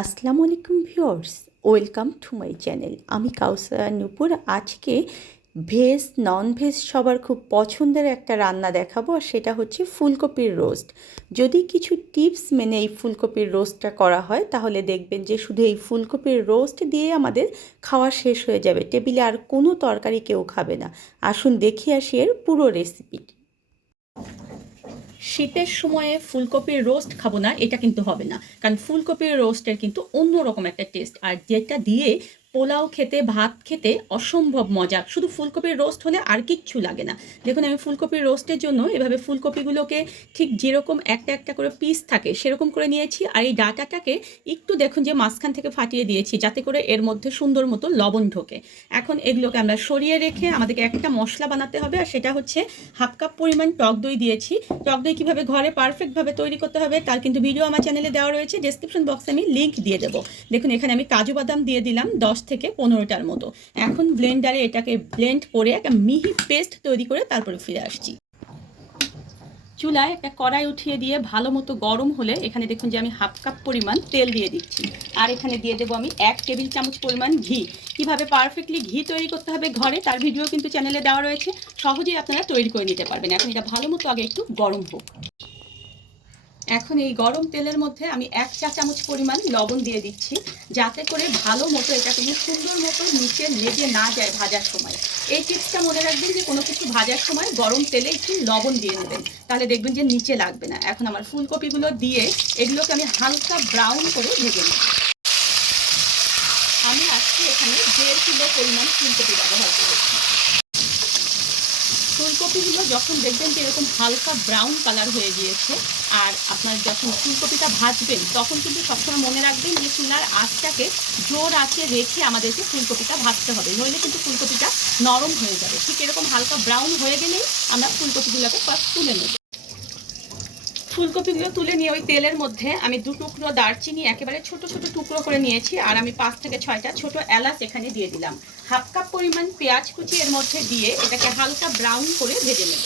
আসসালামু আলাইকুম viewers, welcome to my channel. আমি কাউসার নূপুর। আজকে ভেজ নন ভেজ সবার খুব পছন্দের একটা রান্না দেখাবো, আর সেটা হচ্ছে ফুলকপির রোস্ট। যদি কিছু টিপস মেনে এই ফুলকপির রোস্টটা করা হয় তাহলে দেখবেন যে শুধু এই ফুলকপির রোস্ট দিয়ে আমাদের খাওয়া শেষ হয়ে যাবে, টেবিলে আর কোনো তরকারি কেউ খাবে না। আসুন দেখে আসি এর পুরো রেসিপি। শীতের সময়ে ফুলকপির রোস্ট খাবো না, এটা কিন্তু হবে না, কারণ ফুলকপির রোস্টের কিন্তু অন্যরকম একটা টেস্ট, আর যেটা দিয়ে পোলাও খেতে ভাত খেতে অসম্ভব মজা। শুধু ফুলকপির রোস্ট হলে আর কিচ্ছু লাগে না। দেখুন, আমি ফুলকপির রোস্টের জন্য এভাবে ফুলকপিগুলোকে ঠিক যেরকম একটা একটা করে পিস থাকে সেরকম করে নিয়েছি, আর এই ডাটাটাকে একটু দেখুন যে মাঝখান থেকে ফাটিয়ে দিয়েছি যাতে করে এর মধ্যে সুন্দর মতো লবণ ঢোকে। এখন এগুলোকে আমরা সরিয়ে রেখে আমাদেরকে একটা মশলা বানাতে হবে, আর সেটা হচ্ছে হাফ কাপ পরিমাণ টক দই দিয়েছি। টক দই কীভাবে ঘরে পারফেক্টভাবে তৈরি করতে হবে তার কিন্তু ভিডিও আমার চ্যানেলে দেওয়া রয়েছে, ডেসক্রিপশন বক্সে আমি লিঙ্ক দিয়ে দেবো। দেখুন, এখানে আমি কাজু বাদাম দিয়ে দিলাম 10 থেকে 15টার মতো। এখন ব্লেন্ডারে এটাকে ব্লেন্ড করে একটা মিহি পেস্ট তৈরি করে তারপরে ফিরে আসছি। চুলায় একটা কড়াই উঠিয়ে দিয়ে ভালো মতো গরম হলে এখানে দেখুন যে আমি হাফ কাপ পরিমাণ তেল দিয়ে দিচ্ছি, আর এখানে দিয়ে দেবো আমি 1 টেবিল চামচ পরিমাণ ঘি। কিভাবে পারফেক্টলি ঘি তৈরি করতে হবে ঘরে তার ভিডিও কিন্তু চ্যানেলে দেওয়া রয়েছে, সহজেই আপনারা তৈরি করে নিতে পারবেন। এখন এটা ভালো মতো আগে একটু গরম হোক। এখন এই গরম তেলের মধ্যে আমি 1 চা চামচ পরিমাণ লবণ দিয়ে দিচ্ছি, যাতে করে ভালো মতো এটা কিন্তু সুন্দর মতো নিচে লেগে না যায় ভাজার সময়। এই টিপসটা মনে রাখবেন যে কোনো কিছু ভাজার সময় গরম তেলে একটু লবণ দিয়ে নেবেন, তাহলে দেখবেন যে নিচে লাগবে না। এখন আমার ফুলকপিগুলো দিয়ে এগুলোকে আমি হালকা ব্রাউন করে ভেজে নেব। আমি আজকে এখানে 1.5 কিলো পরিমাণ ফুলকপি ব্যবহার করেছি। ফুলকপিগুলো যখন দেখবেন যে এরকম হালকা ব্রাউন কালার হয়ে গিয়েছে, আর আপনার যখন ফুলকপিটা ভাজবেন তখন কিন্তু সবসময় মনে রাখবেন যে চুলার আঁচটাকে জোর আঁচে রেখে আমাদেরকে ফুলকপিটা ভাজতে হবে, নইলে কিন্তু ফুলকপিটা নরম হয়ে যাবে। ঠিক এরকম হালকা ব্রাউন হয়ে গেলেই আমরা ফুলকপিগুলোকে ফার্স্ট তুলে নেব। ফুলকপিগুলো তুলে নিয়ে ওই তেলের মধ্যে আমি 2 টুকরো দারচিনি একেবারে ছোট ছোট টুকরো করে নিয়েছি, আর আমি 5 থেকে 6টা ছোট এলাচ এখানে দিয়ে দিলাম। হাফ কাপ পরিমাণ পেঁয়াজ কুচি এর মধ্যে দিয়ে এটাকে হালকা ব্রাউন করে ভেজে নেব।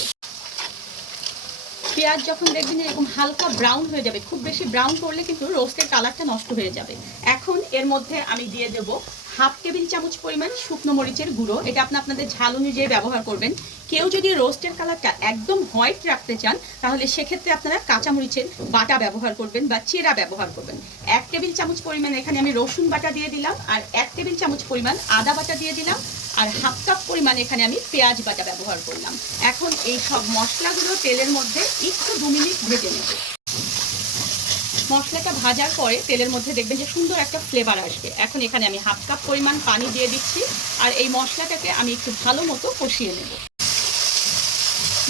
পেঁয়াজ যখন দেখবেন এরকম হালকা ব্রাউন হয়ে যাবে, খুব বেশি ব্রাউন করলে কিন্তু রোস্টের কালারটা নষ্ট হয়ে যাবে। এখন এর মধ্যে আমি দিয়ে দেব হাফ টেবিল চামচ পরিমাণ শুকনো মরিচের গুঁড়ো। এটা আপনাদের ঝাল অনুযায়ী ব্যবহার করবেন। কেউ যদি রোস্টের কালারটা একদম হোয়াইট রাখতে চান তাহলে সেক্ষেত্রে আপনারা কাঁচামরিচের বাটা ব্যবহার করবেন বা চিরা ব্যবহার করবেন। 1 টেবিল চামচ পরিমাণ এখানে আমি রসুন বাটা দিয়ে দিলাম, আর 1 টেবিল চামচ পরিমাণ আদা বাটা দিয়ে দিলাম, আর হাফ কাপ পরিমাণ এখানে আমি পেঁয়াজ বাটা ব্যবহার করলাম। এখন এই সব মশলাগুলো তেলের মধ্যে একটু 2 মিনিট ভেজে নেব। মশলাটা ভাজার পরে তেলের মধ্যে দেখবেন যে সুন্দর একটা ফ্লেভার আসবে। এখন এখানে আমি হাফ কাপ পরিমাণ পানি দিয়ে দিচ্ছি, আর এই মশলাটাকে আমি একটু ভালো মতো কষিয়ে নেব।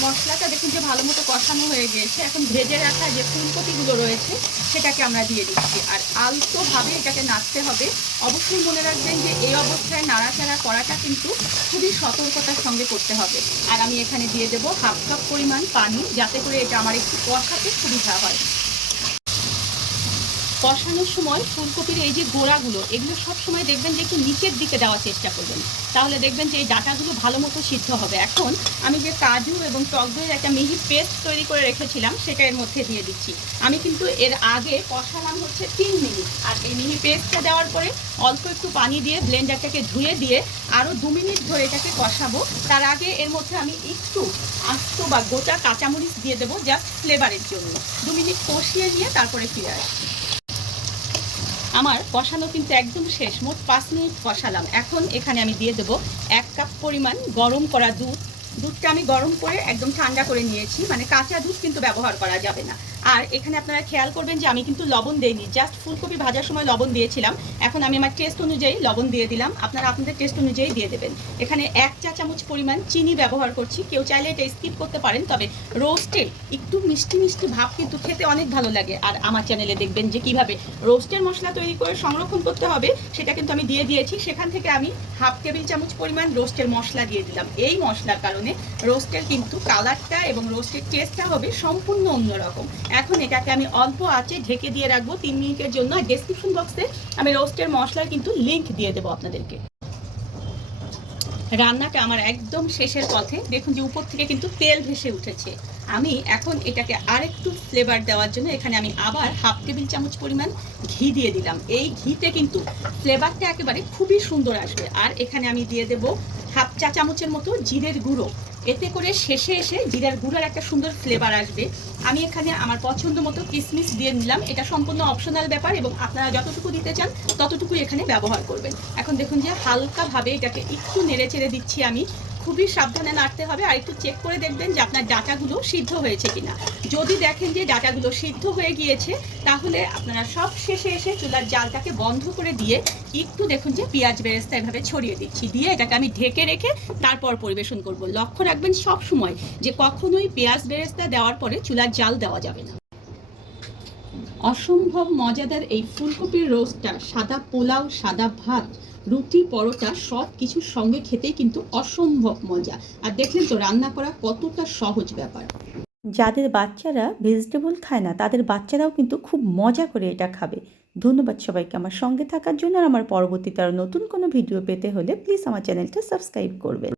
মশলাটা দেখুন যে ভালো মতো কষানো হয়ে গিয়েছে। এখন ভেজে রাখা যে ফুলকপিগুলো রয়েছে সেটাকে আমরা দিয়ে দিচ্ছি, আর আলতোভাবে এটাকে নাড়তে হবে। অবশ্যই মনে রাখবেন যে এই অবস্থায় নাড়াচাড়া করাটা কিন্তু খুবই সতর্কতার সঙ্গে করতে হবে। আর আমি এখানে দিয়ে দেবো হাফ কাপ পরিমাণ পানি, যাতে করে এটা আমার একটু কষাতে সুবিধা হয়। কষানোর সময় ফুলকপির এই যে গোড়াগুলো এগুলো সবসময় দেখবেন যে একটু নিচের দিকে দেওয়ার চেষ্টা করবেন, তাহলে দেখবেন যে এই ডাটাগুলো ভালো মতো সিদ্ধ হবে। এখন আমি যে কাজু এবং টক দইয়ের একটা মিহি পেস্ট তৈরি করে রেখেছিলাম সেটা এর মধ্যে দিয়ে দিচ্ছি। আমি কিন্তু এর আগে কষালাম হচ্ছে 3 মিনিট, আর এই মিহি পেস্টটা দেওয়ার পরে অল্প একটু পানি দিয়ে ব্লেন্ডারটাকে ধুয়ে দিয়ে আরও 2 মিনিট ধরে এটাকে কষাবো। তার আগে এর মধ্যে আমি একটু আস্ত বা গোটা কাঁচামরিচ দিয়ে দেবো জাস্ট ফ্লেভারের জন্য। 2 মিনিট কষিয়ে নিয়ে তারপরে ফিরে আসি। আমার কষানো কিন্তু একদম শেষ, মোট 5 মিনিট কষালাম। এখন এখানে আমি দিয়ে দেবো 1 কাপ পরিমাণ গরম করা দুধ। দুধটা আমি গরম করে একদম ঠান্ডা করে নিয়েছি, মানে কাঁচা দুধ কিন্তু ব্যবহার করা যাবে না। আর এখানে আপনারা খেয়াল করবেন যে আমি কিন্তু লবণ দেইনি, জাস্ট ফুলকপি ভাজার সময় লবণ দিয়েছিলাম। এখন আমি আমার টেস্ট অনুযায়ী লবণ দিয়ে দিলাম, আপনারা আপনাদের টেস্ট অনুযায়ী দিয়ে দেবেন। এখানে 1 চা চামচ পরিমাণ চিনি ব্যবহার করছি, কেউ চাইলে এটা স্কিপ করতে পারেন, তবে রোস্টে একটু মিষ্টি মিষ্টি ভাব কিন্তু খেতে অনেক ভালো লাগে। আর আমার চ্যানেলে দেখবেন যে কীভাবে রোস্টের মশলা তৈরি করে সংরক্ষণ করতে হবে সেটা কিন্তু আমি দিয়ে দিয়েছি। সেখান থেকে আমি হাফ টেবিল চামচ পরিমাণ রোস্টের মশলা দিয়ে দিলাম। এই মশলার কারণে রোস্টের কিন্তু কালারটা এবং রোস্টের টেস্টটা হবে সম্পূর্ণ অন্যরকম। এখন এটাকে আমি অল্প আঁচে ঢেকে দিয়ে রাখবো 3 মিনিটের জন্য। আর ডেসক্রিপশন বক্সে আমি রোস্টের মশলার কিন্তু লিঙ্ক দিয়ে দেবো আপনাদেরকে। রান্নাটা আমার একদম শেষের পথে, দেখুন যে উপর থেকে কিন্তু তেল ভেসে উঠেছে। আমি এখন এটাকে আরেকটু ফ্লেভার দেওয়ার জন্য এখানে আমি আবার হাফ টেবিল চামচ পরিমাণ ঘি দিয়ে দিলাম। এই ঘিতে কিন্তু ফ্লেভারটা একেবারে খুবই সুন্দর আসবে। আর এখানে আমি দিয়ে দেব হাফ চা চামচের মতো জিরের গুঁড়ো। এতে করে শেষে এসে জিরার গুঁড়োর একটা সুন্দর ফ্লেভার আসবে। আমি এখানে আমার পছন্দ মতো কিশমিশ দিয়ে নিলাম। এটা সম্পূর্ণ অপশনাল ব্যাপার এবং আপনারা যতটুকু দিতে চান ততটুকু এখানে ব্যবহার করবেন। এখন দেখুন যে হালকাভাবে এটাকে একটু নেড়ে চেড়ে দিচ্ছি আমি। খুবই সাবধানে নাড়তে হবে, আর একটু চেক করে দেখবেন যে আপনার ডাটাগুলো সিদ্ধ হয়েছে কিনা। যদি দেখেন যে ডাটাগুলো সিদ্ধ হয়ে গিয়েছে তাহলে আপনারা সব শেষে এসে চুলার জালটাকে বন্ধ করে দিয়ে একটু দেখুন যে পেঁয়াজ বেরেস্তা এভাবে ছড়িয়ে দিচ্ছি, দিয়ে এটাকে আমি ঢেকে রেখে তারপর পরিবেশন করব। লক্ষ্য রাখবেন সব সময় যে কখনোই পেঁয়াজ বেরেস্তা দেওয়ার পরে চুলার জাল দেওয়া যাবে না। অসম্ভব মজাদার এই ফুলকপির রোস্টটা সাদা পোলাও, সাদা ভাত, রুটি, পরোটা সব কিছুর সঙ্গে খেতেই কিন্তু অসম্ভব মজা। আর দেখলেন তো রান্না করা কতটা সহজ ব্যাপার। যাদের বাচ্চারা ভেজিটেবল খায় না তাদের বাচ্চারাও কিন্তু খুব মজা করে এটা খাবে। ধন্যবাদ সবাইকে আমার সঙ্গে থাকার জন্য। আর আমার পরবর্তীতে আরও নতুন কোনো ভিডিও পেতে হলে প্লিজ আমার চ্যানেলটা সাবস্ক্রাইব করবেন।